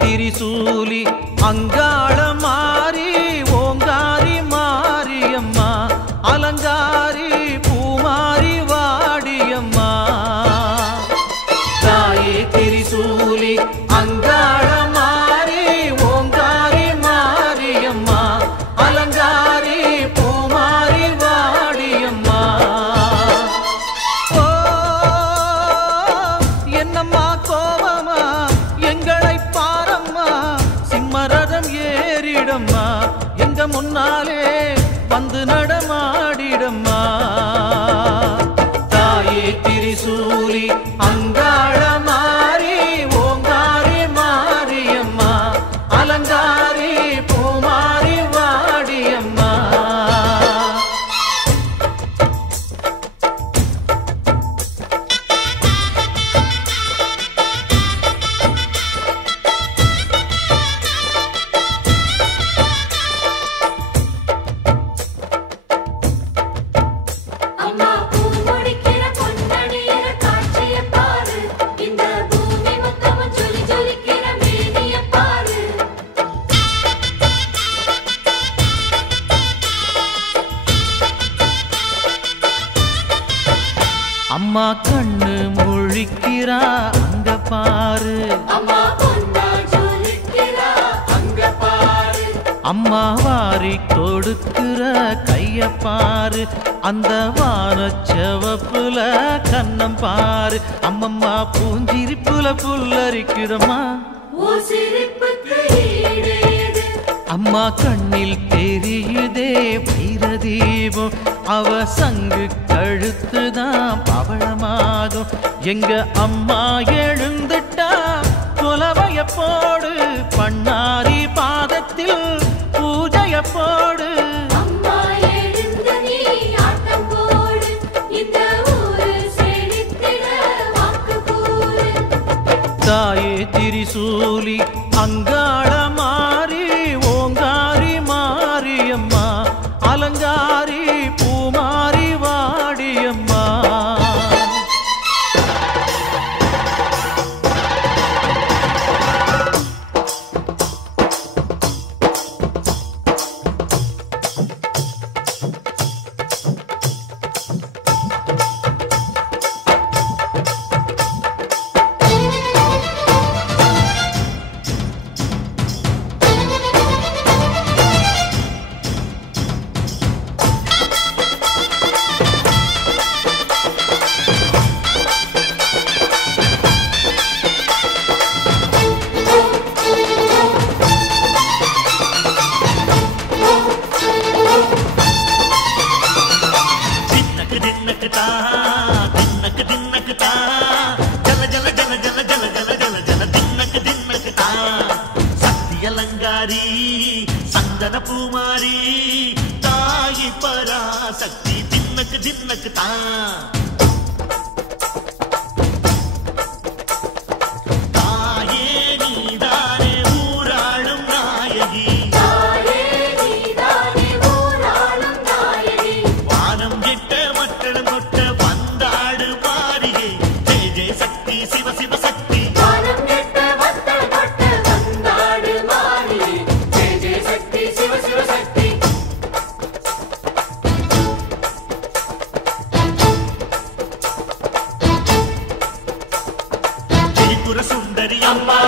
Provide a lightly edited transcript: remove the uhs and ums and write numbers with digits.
திரிசூலி அங்காள மாரி ஓங்காரி மாரியம்மா அலங்காரி பூமாரி வாடியம்மா தாயே திரிசூலி அங்காள மாரி ஓங்காரி மாரியம்மா அலங்காரி பூமாரி வாடியம்மா ஓ என்னம்மா கோவமா எங்களை பாரம்மா சிம்மரதம் ஏறிடம்மா எங்க முன்னாலே வந்து நடமாடிடம்மா தாயே திரிசூலி அங்காள மாரி ஓங்காரி மாரியம்மா அலங்காரி பூமாரி வாடியம்மா அம்மா கண்ணு முழிக்கிறா அங்க பாரு அம்மா வாரி கொடுக்கிற கைய பாரு அந்த வானச்சவப்புல கண்ணம் பாரு அம்மம்மா பூஞ்சிரிப்புல புல்லரிக்குதம்மா அம்மா கண்ணில் தெரியுதே வைரதீபம் அவ சங்கு கழுத்துதான் பவளமாகும் எங்க அம்மா எழுந்துட்டா கொலவைய போடு பண்ணாரி பாதத்தில் பூஜைய போடு தாயே திரிசூலி அங்காள மாரி ஓங்காரி மாரியம்மா அலங்காரி பூமாரி வாடியம்மா அலங்காரி சந்தன பூமாரி தாயி பராசக்தி தின்னக்கு தின்னக்கு தான் தாயே நீதானே ஊராளும் நாயகி வானம் கெட்ட மக்களும் கொட்ட வந்தாடு மாறியே ஜெய ஜெய சக்தி சிவ சிவ சக்தி சுந்தரி அம்மா